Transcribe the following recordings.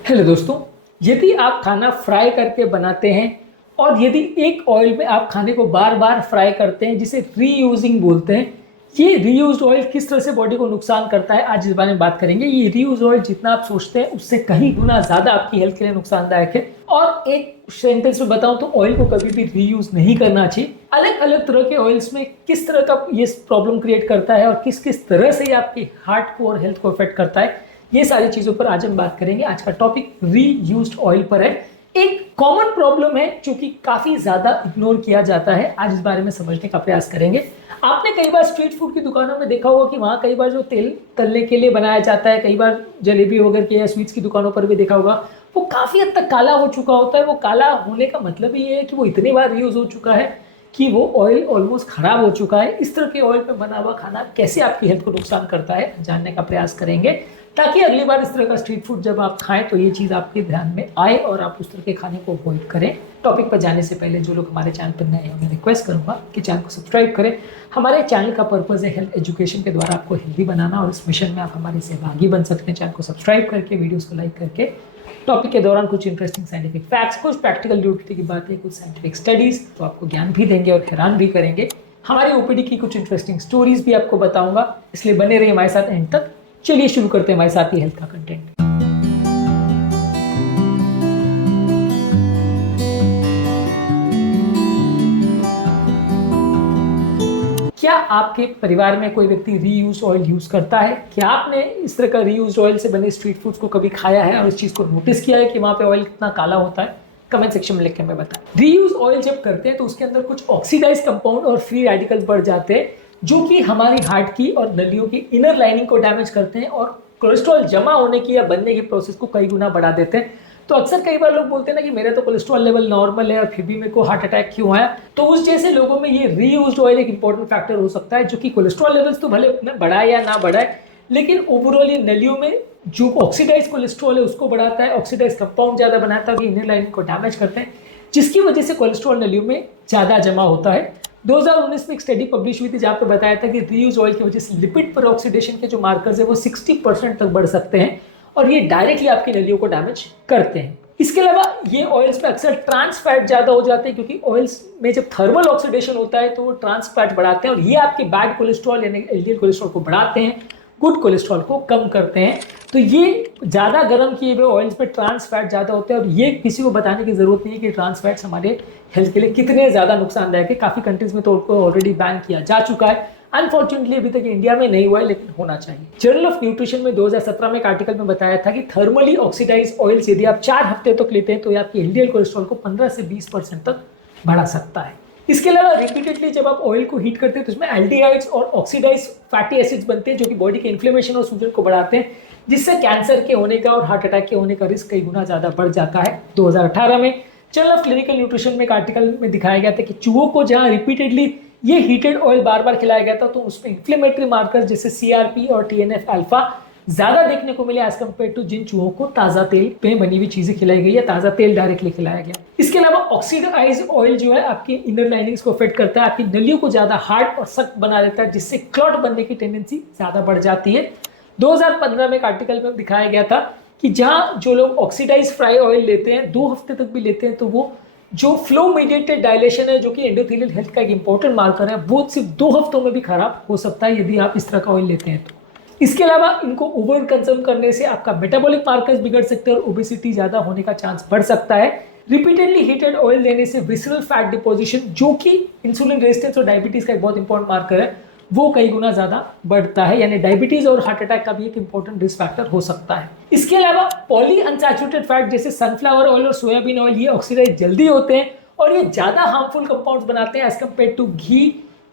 Hello दोस्तों, यदि आप खाना फ्राई करके बनाते हैं और यदि एक ऑयल में आप खाने को बार बार फ्राई करते हैं जिसे रीयूजिंग बोलते हैं, ये रीयूज्ड ऑयल किस तरह से बॉडी को नुकसान करता है आज इस बारे में बात करेंगे। ये रीयूज ऑयल जितना आप सोचते हैं उससे कहीं गुना ज़्यादा आपकी हेल्थ के लिए नुकसानदायक है। और एक सेंटेंस में बताऊं तो ऑयल को कभी भी रीयूज नहीं करना चाहिए। अलग अलग तरह के ऑयल्स में किस तरह का ये प्रॉब्लम क्रिएट करता है और किस किस तरह से ये आपकी हार्ट को और हेल्थ को अफेक्ट करता है, ये सारी चीजों पर आज हम बात करेंगे। आज का टॉपिक रीयूज्ड ऑयल पर है। एक कॉमन प्रॉब्लम है जो कि काफी ज्यादा इग्नोर किया जाता है, आज इस बारे में समझने का प्रयास करेंगे। आपने कई बार स्ट्रीट फूड की दुकानों में देखा होगा कि वहां कई बार जो तेल तलने के लिए बनाया जाता है, कई बार जलेबी वगैरह के या स्वीट्स की दुकानों पर भी देखा होगा, वो काफी हद तक काला हो चुका होता है। वो काला होने का मतलब ये है कि वो इतनी बार रीयूज हो चुका है कि वो ऑयल ऑलमोस्ट खराब हो चुका है। इस तरह के ऑयल पे बना हुआ खाना कैसे आपकी हेल्थ को नुकसान करता है जानने का प्रयास करेंगे, ताकि अगली बार इस तरह का स्ट्रीट फूड जब आप खाएं तो ये चीज़ आपके ध्यान में आए और आप उस तरह के खाने को अवॉइड करें। टॉपिक पर जाने से पहले जो लोग हमारे चैनल पर नए हैं उन्हें रिक्वेस्ट करूंगा कि चैनल को सब्सक्राइब करें। हमारे चैनल का पर्पज़ है हेल्थ एजुकेशन के द्वारा आपको हेल्दी बनाना, और इस मिशन में आप हमारे सहभागी बन सकते हैं। चैनल को सब्सक्राइब करके, वीडियोज़ को लाइक करके। टॉपिक के दौरान कुछ इंटरेस्टिंग साइंटिफिक फैक्ट्स, कुछ प्रैक्टिकल ड्यूटी की बातें, कुछ साइंटिफिक स्टडीज तो आपको ज्ञान भी देंगे और हैरान भी करेंगे। हमारी ओपीडी की कुछ इंटरेस्टिंग स्टोरीज भी आपको बताऊंगा, इसलिए बने रहिए हमारे साथ एंड तक। चलिए शुरू करते हैं हमारे साथ ही हेल्थ का कंटेंट। क्या आपके परिवार में कोई व्यक्ति रीयूज ऑयल यूज करता है? क्या आपने इस तरह का रीयूज ऑयल से बने स्ट्रीट फूड्स को कभी खाया है और इस चीज को नोटिस किया है कि वहां पे ऑयल कितना काला होता है? कमेंट सेक्शन में लिख के हमें बताएं। रीयूज ऑयल जब करते हैं तो उसके अंदर कुछ ऑक्सीडाइज कंपाउंड और फ्री रेडिकल्स बढ़ जाते हैं जो कि हमारी हार्ट की और नलियों की इनर लाइनिंग को डैमेज करते हैं और कोलेस्ट्रॉल जमा होने की या बनने की प्रोसेस को कई गुना बढ़ा देते हैं। तो अक्सर कई बार लोग बोलते हैं ना कि मेरा तो कोलेस्ट्रॉल लेवल नॉर्मल है और फिर भी मेरे को हार्ट अटैक क्यों आया। तो उस जैसे लोगों में ये रीयूज्ड ऑयल एक इंपॉर्टेंट फैक्टर हो सकता है, जो कि कोलेस्ट्रॉल लेवल्स तो भले में बढ़ाए या ना बढ़ाए, लेकिन ओवरऑल ये नलियों में जो ऑक्सीडाइज कोलेस्ट्रॉल है उसको बढ़ाता है, ऑक्सीडाइज कंपाउंड ज्यादा बनाता है कि इनर लाइनिंग को डैमेज करते हैं, जिसकी वजह से कोलेस्ट्रॉल नलियों में ज्यादा जमा होता है। 2019 में एक स्टडी पब्लिश हुई थी जहां पर बताया था कि रीयूज ऑयल की वजह से लिपिड पर ऑक्सीडेशन के जो मार्कर्स है वो 60% तक बढ़ सकते हैं और ये डायरेक्टली आपकी नलियों को डैमेज करते हैं। इसके अलावा ये ऑयल्स में अक्सर ट्रांस फैट ज्यादा हो जाते हैं, क्योंकि ऑयल्स में जब थर्मल ऑक्सीडेशन होता है तो वो ट्रांस फैट बढ़ाते हैं और ये आपके बैड कोलेस्ट्रॉल यानी एलडीएल कोलेस्ट्रॉल को बढ़ाते हैं, गुड कोलेस्ट्रॉल को कम करते हैं। तो ये ज्यादा गर्म किए हुए ऑयल्स में ट्रांस फैट ज्यादा होते हैं और ये किसी को बताने की जरूरत नहीं है कि ट्रांस फैट्स हमारे हेल्थ के लिए कितने ज्यादा नुकसानदायक है। काफी कंट्रीज में तो उनको ऑलरेडी बैन किया जा चुका है। अनफॉर्चुनेटली अभी तक इंडिया में नहीं हुआ है, लेकिन होना चाहिए। जर्नल ऑफ न्यूट्रिशन में 2017 में एक आर्टिकल में बताया था कि थर्मली ऑक्सीडाइज ऑयल्स यदि आप 4 हफ्ते तक लेते हैं तो ये आपकी एलडीएल कोलेस्ट्रॉल को 15 से 20% तक बढ़ा सकता है। इसके अलावा रिपीटेडली जब आप ऑयल को हीट करते हैं तो इसमें एल्डिहाइड्स और ऑक्सीडाइज फैटी एसिड्स बनते हैं जो कि बॉडी के इन्फ्लेमेशन और सूजन को बढ़ाते हैं, जिससे कैंसर के होने का और हार्ट अटैक के होने का रिस्क कई गुना ज्यादा बढ़ जाता है। 2018 में जर्नल ऑफ क्लिनिकल न्यूट्रिशन में एक आर्टिकल में दिखाया गया था कि चूहों को जहां रिपीटेडली ये हीटेड ऑयल बार बार खिलाया गया था तो उसमें इन्फ्लेमेटरी मार्कर्स जैसे सीआरपी और टीएनएफ अल्फा ज्यादा देखने को मिले एज कम्पेयर टू जिन चूहों को ताजा तेल पे बनी हुई चीजें खिलाई गई या ताजा तेल डायरेक्टली खिलाया गया। इसके अलावा ऑक्सीडाइज ऑयल जो है आपकी इनर लाइनिंग्स को अफेक्ट करता है, आपकी नलियों को ज्यादा हार्ड और सख्त बना देता है, जिससे क्लॉट बनने की टेंडेंसी ज्यादा बढ़ जाती है। 2015 में एक आर्टिकल में दिखाया गया था कि जहां जो लोग ऑक्सीडाइज फ्राई ऑयल लेते हैं 2 हफ्ते तक भी लेते हैं तो वो जो फ्लो मीडिएटेड डायलेशन है जो कि एंडोथेलियल हेल्थ का एक इंपॉर्टेंट मार्कर है, वो सिर्फ 2 हफ्तों में भी खराब हो सकता है यदि आप इस तरह का ऑयल लेते हैं तो। इसके अलावा इनको ओवर कंज्यूम करने से आपका मेटाबॉलिक मार्कर्स बिगड़ सकते हैं और ओबेसिटी ज्यादा होने का चांस बढ़ सकता है। रिपीटेडली हीटेड ऑयल लेने से विसरल फैट डिपोजिशन, जो कि इंसुलिन रेजिस्टेंस और डायबिटीज का एक बहुत इंपॉर्टेंट मार्कर है, वो कई गुना ज्यादा बढ़ता है, यानी डायबिटीज और हार्ट अटैक का भी एक इंपॉर्टेंट रिस्क फैक्टर हो सकता है। इसके अलावा पॉली अनसैचुरेटेड फैट जैसे सनफ्लावर ऑयल और सोयाबीन ऑयल ये ऑक्सीडाइज जल्दी होते हैं और ये ज्यादा हार्मफुल कंपाउंड्स बनाते हैं एज कम्पेयर टू घी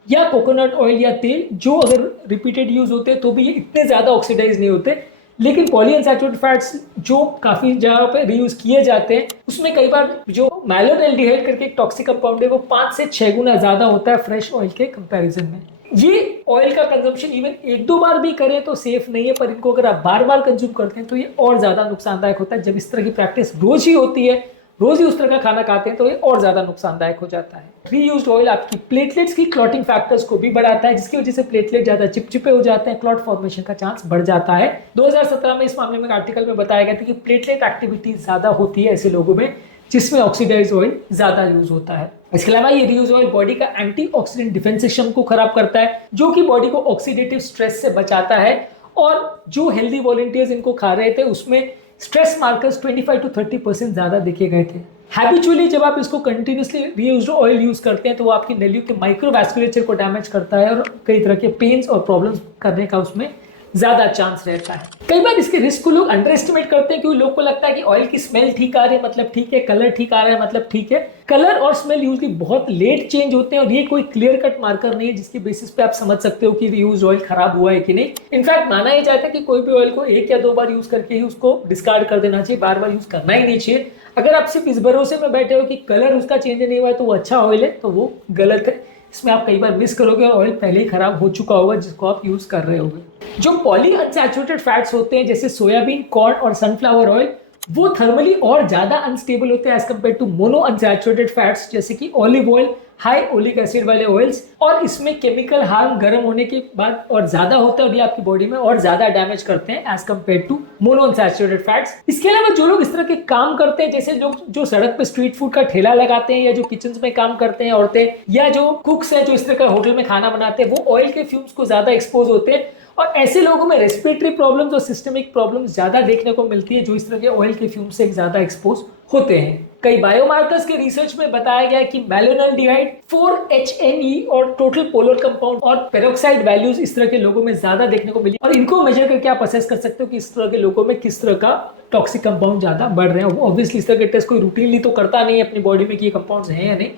या कोकोनट ऑयल या तेल, जो अगर रिपीटेड यूज होते हैं तो भी ये इतने ज्यादा ऑक्सीडाइज नहीं होते। लेकिन पॉली अनसैचुरेटेड फैट्स जो काफी जगह पे रीयूज किए जाते हैं उसमें कई बार जो मैलोनल्डिहाइड करके एक टॉक्सिक कंपाउंड है वो 5 से 6 गुना ज्यादा होता है फ्रेश ऑयल के कंपैरिजन में। ये ऑयल का कंजम्पशन इवन 1-2 बार भी करें तो सेफ नहीं है, पर इनको अगर आप बार बार कंज्यूम करते हैं तो ये और ज्यादा नुकसानदायक होता है। जब इस तरह की प्रैक्टिस रोज ही होती है रोज ही उस तरह का खाना खाते हैं तो ये और ज्यादा नुकसानदायक हो जाता है। रीयूज्ड ऑयल आपकी प्लेटलेट्स की क्लॉटिंग फैक्टर्स को भी बढ़ाता है, जिसकी वजह से प्लेटलेट ज्यादा चिपचिपे हो जाते हैं, क्लॉट फॉर्मेशन का चांस बढ़ जाता है। 2017 में इस मामले में एक आर्टिकल में बताया गया था कि प्लेटलेट एक्टिविटी ज्यादा होती है ऐसे लोगों में जिसमें ऑक्सीडाइज्ड ऑयल ज्यादा यूज होता है। इसके अलावा ये रीयूज ऑयल बॉडी का एंटीऑक्सीडेंट डिफेंस सिस्टम को खराब करता है, जो कि बॉडी को ऑक्सीडेटिव स्ट्रेस से बचाता है। और जो हेल्दी वॉलंटियर्स इनको खा रहे थे उसमें स्ट्रेस मार्कर्स 25 to 30% ज्यादा देखे गए थे। हैबिचुअली जब आप इसको कंटिन्यूसली रीयूज्ड ऑयल यूज करते हैं तो वो आपकी नलियों के माइक्रोवैस्कुलेचर को डैमेज करता है और कई तरह के पेन्स और प्रॉब्लम्स करने का उसमें ज्यादा चांस रहता है। कई बार इसके रिस्क को लोग अंडर एस्टिमेट करते हैं क्योंकि लोग को लगता है कि ऑयल की स्मेल ठीक आ रही है मतलब ठीक है, कलर ठीक आ रहा है मतलब ठीक है। कलर और स्मेल यूजली बहुत लेट चेंज होते हैं और ये कोई क्लियर कट मार्कर नहीं है जिसकी बेसिस पे आप समझ सकते हो कि रीयूज्ड ऑयल खराब हुआ है कि नहीं। इनफैक्ट माना ही जाता है कि कोई भी ऑयल को 1 या 2 बार यूज करके ही उसको डिस्कार्ड कर देना चाहिए, बार बार यूज करना ही नहीं चाहिए। अगर आप सिर्फ इस भरोसे में बैठे हो कि कलर उसका चेंज नहीं हुआ है तो वो अच्छा ऑयल है, तो वो गलत है। इसमें आप कई बार मिस करोगे और ऑयल पहले ही खराब हो चुका होगा जिसको आप यूज कर रहे होगे। जो पॉली अनसैचुरेटेड फैट्स होते हैं जैसे सोयाबीन, कॉर्न और सनफ्लावर ऑयल, वो थर्मली और ज्यादा अनस्टेबल होते हैं as compare to mono unsaturated fats जैसे कि olive oil, high oleic acid वाले ऑयल्स। और इसमें केमिकल हार्म गर्म होने के बाद और ज्यादा होता है और ये आपकी बॉडी में और ज्यादा डैमेज करते हैं as compare to mono unsaturated fats. इसके अलावा जो लोग इस तरह के काम करते हैं जैसे लोग जो सड़क पे स्ट्रीट फूड का ठेला लगाते हैं या जो किचन में काम करते हैं औरतें या जो कुक्स है जो इस तरह का होटल में खाना बनाते हैं, वो ऑयल के फ्यूम्स को ज्यादा एक्सपोज होते हैं और ऐसे लोगों में रेस्पिरेटरी प्रॉब्लम्स और सिस्टमिक प्रॉब्लम्स ज्यादा देखने को मिलती है जो इस तरह के ऑयल के फ्यूम से ज्यादा एक्सपोज होते हैं। कई बायोमार्कर्स के रिसर्च में बताया गया है कि मैलोनाल्डिहाइड, 4-HNE और टोटल पोलर कंपाउंड और पेरोक्साइड वैल्यूज इस तरह के लोगों में ज्यादा देखने को मिली और इनको मेजर करके आप असेस कर सकते हो कि इस तरह के लोगों में किस तरह का टॉक्सिक कंपाउंड ज्यादा बढ़ रहे हैं। ऑब्वियसली इस तरह के टेस्ट कोई रूटीनली तो करता नहीं है अपनी बॉडी में कि ये कंपाउंड्स हैं या नहीं,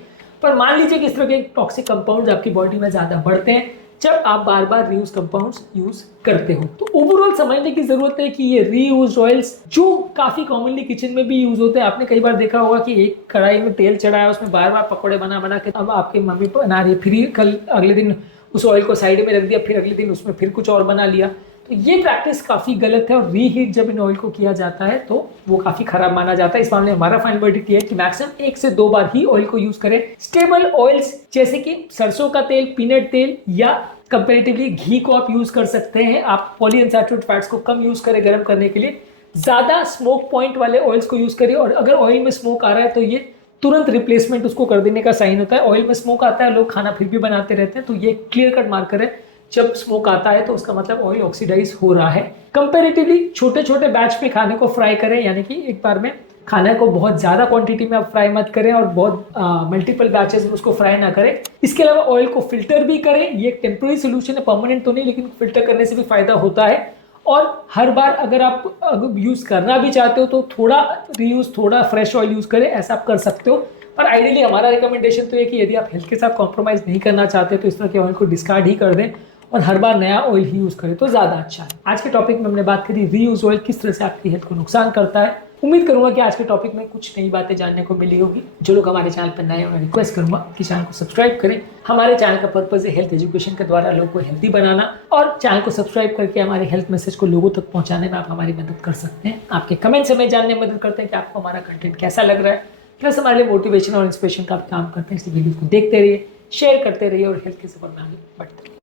पर मान लीजिए कि इस तरह के टॉक्सिक कंपाउंड्स आपकी बॉडी में ज्यादा बढ़ते हैं जब आप बार बार रीयूज कंपाउंड्स यूज करते हो। तो ओवरऑल समझने की जरूरत है कि ये रीयूज ऑयल्स जो काफी कॉमनली किचन में भी यूज होते हैं, आपने कई बार देखा होगा कि एक कढ़ाई में तेल चढ़ा है उसमें बार बार पकौड़े बना बना के अब आपकी मम्मी बना रही है, फिर कल अगले दिन उस ऑयल को साइड में रख दिया, फिर अगले दिन उसमें फिर कुछ और बना लिया। तो ये प्रैक्टिस काफी गलत है और रीहीट जब इन ऑयल को किया जाता है तो वो काफी खराब माना जाता है। इस मामले में हमारा फाइनल वर्डिक्ट है कि मैक्सिमम 1 से 2 बार ही ऑयल को यूज करें। स्टेबल ऑयल्स जैसे कि सरसों का तेल, पीनट तेल या कंपैरेटिवली घी को आप यूज कर सकते हैं। आप पॉलीअनसैचुरेटेड फैट्स को कम यूज करें गर्म करने के लिए, ज्यादा स्मोक पॉइंट वाले ऑयल्स को यूज करिए और अगर ऑयल में स्मोक आ रहा है तो ये तुरंत रिप्लेसमेंट उसको कर देने का साइन होता है। ऑयल में स्मोक आता है, लोग खाना फिर भी बनाते रहते हैं, तो ये क्लियर कट मार्कर है। जब स्मोक आता है तो उसका मतलब ऑयल ऑक्सीडाइज हो रहा है। कंपैरेटिवली छोटे छोटे बैच में खाने को फ्राई करें, यानी कि एक बार में खाने को बहुत ज्यादा क्वांटिटी में आप फ्राई मत करें और बहुत मल्टीपल बैचेस में उसको फ्राई ना करें। इसके अलावा ऑयल को फिल्टर भी करें, ये एक टेम्पररी सोल्यूशन है, परमानेंट तो नहीं, लेकिन फिल्टर करने से भी फायदा होता है। और हर बार अगर आप यूज करना भी चाहते हो तो थोड़ा रीयूज, थोड़ा फ्रेश ऑयल यूज करें, ऐसा आप कर सकते हो। पर आइडियली हमारा रिकमेंडेशन तो है कि यदि आप हेल्थ के साथ कॉम्प्रोमाइज नहीं करना चाहते तो इस तरह के ऑयल को डिस्कार्ड ही कर दें और हर बार नया ऑयल ही यूज करें तो ज्यादा अच्छा है। आज के टॉपिक में हमने बात करी रीयूज ऑयल किस तरह से आपकी हेल्थ को नुकसान करता है। उम्मीद करूंगा कि आज के टॉपिक में कुछ नई बातें जानने को मिली होगी। जो लोग हमारे चैनल पर नए हैं मैं रिक्वेस्ट करूंगा कि चैनल को सब्सक्राइब करें। हमारे चैनल का पर्पज है हेल्थ एजुकेशन के द्वारा लोगों को हेल्दी बनाना, और चैनल को सब्सक्राइब करके हमारे हेल्थ मैसेज को लोगों तक पहुंचाने में आप हमारी मदद कर सकते हैं। आपके कमेंट्स हमें जानने में मदद करते हैं कि आपको हमारा कंटेंट कैसा लग रहा है, प्लस हमारे लिए मोटिवेशन और इंस्पिरेशन का आप काम करते हैं। इसलिए वीडियो को देखते रहिए, शेयर करते रहिए और हेल्थ के सफर में आगे बढ़ते रहिए।